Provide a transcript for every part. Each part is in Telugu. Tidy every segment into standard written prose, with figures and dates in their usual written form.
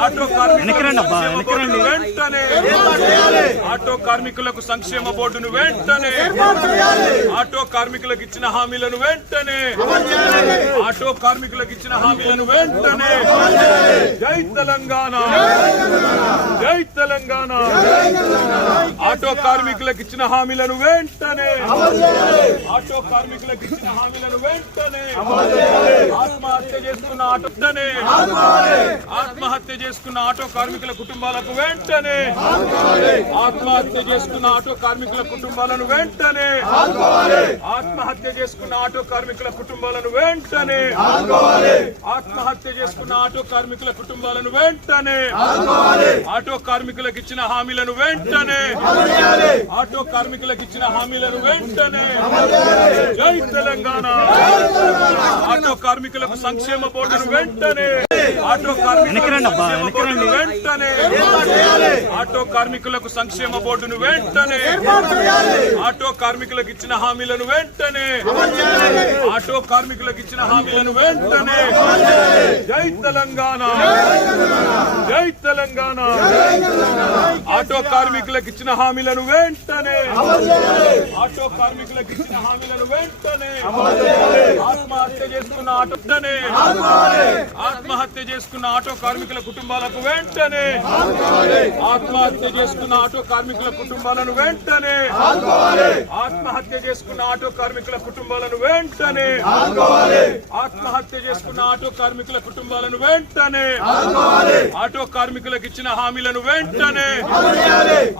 ఆటో వెంటనే ఆటో కార్మికులకు సంక్షేమ బోర్డును వెంటనే ఆటో కార్మికులకు ఇచ్చిన హామీలను వెంటనే ఆటో కార్మికులకు ఇచ్చిన హామీలను వెంటనే జై తెలంగాణ జై తెలంగాణ ఆటో కార్మికులకు ఇచ్చిన హామీలను వెంటనే ఆటో కార్మికులకు ఇచ్చిన హామీలను వెంటనే ఆత్మహత్య చేసుకున్న ఆత్మహత్య చేసుకున్న ఆటో కార్మికుల కుటుంబాలకు వెంటనే ఆత్మహత్య చేసుకున్న ఆటో కార్మికుల కుటుంబాలను వెంటనే ఆత్మహత్య చేసుకున్న ఆటో కార్మికుల కుటుంబాలను వెంటనే ఆత్మహత్య చేసుకున్న ఆటో కార్మికుల కుటుంబాలను వెంటనే ఆటో కార్మికులకు ఇచ్చిన హామీలను వెంటనే ఆటో కార్మికులకు ఇచ్చిన హామీలను వెంటనే జై తెలంగాణ ఆటో కార్మికులకు సంక్షేమ బోర్డును వెంటనే ఆటో కార్మికులకు వెంటనే ఆటో కార్మికులకు సంక్షేమ బోర్డును వెంటనే ఆటో కార్మికులకు ఇచ్చిన హామీలను వెంటనే ఆటో కార్మికులకు ఇచ్చిన హామీలను వెంటనే జై తెలంగాణ జై తెలంగాణ ఆటో కార్మికులకు ఇచ్చిన హామీలను వెంటనే ఆటో కార్మికులకు ఇచ్చిన హామీలను వెంటనే ఆత్మహత్య చేసుకున్న ఆత్మహత్య చేసుకున్న ఆటో కార్మికుల కుటుంబాలకు వెంటనే ఆత్మహత్య చేసుకున్న ఆటో కార్మికుల కుటుంబాలను వెంటనే ఆత్మహత్య చేసుకున్న ఆటో కార్మికుల కుటుంబాలను వెంటనే ఆత్మహత్య చేసుకున్న ఆటో కార్మికుల కుటుంబాలను వెంటనే ఆటో కార్మికులకు ఇచ్చిన హామీలను వెంటనే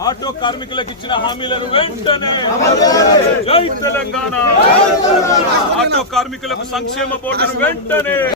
ఆటో కార్మికులకు ఇచ్చిన హామీలను వెంటనే జై తెలంగాణ ఆటో కార్మికులకు సంక్షేమ బోర్డును వెంటనే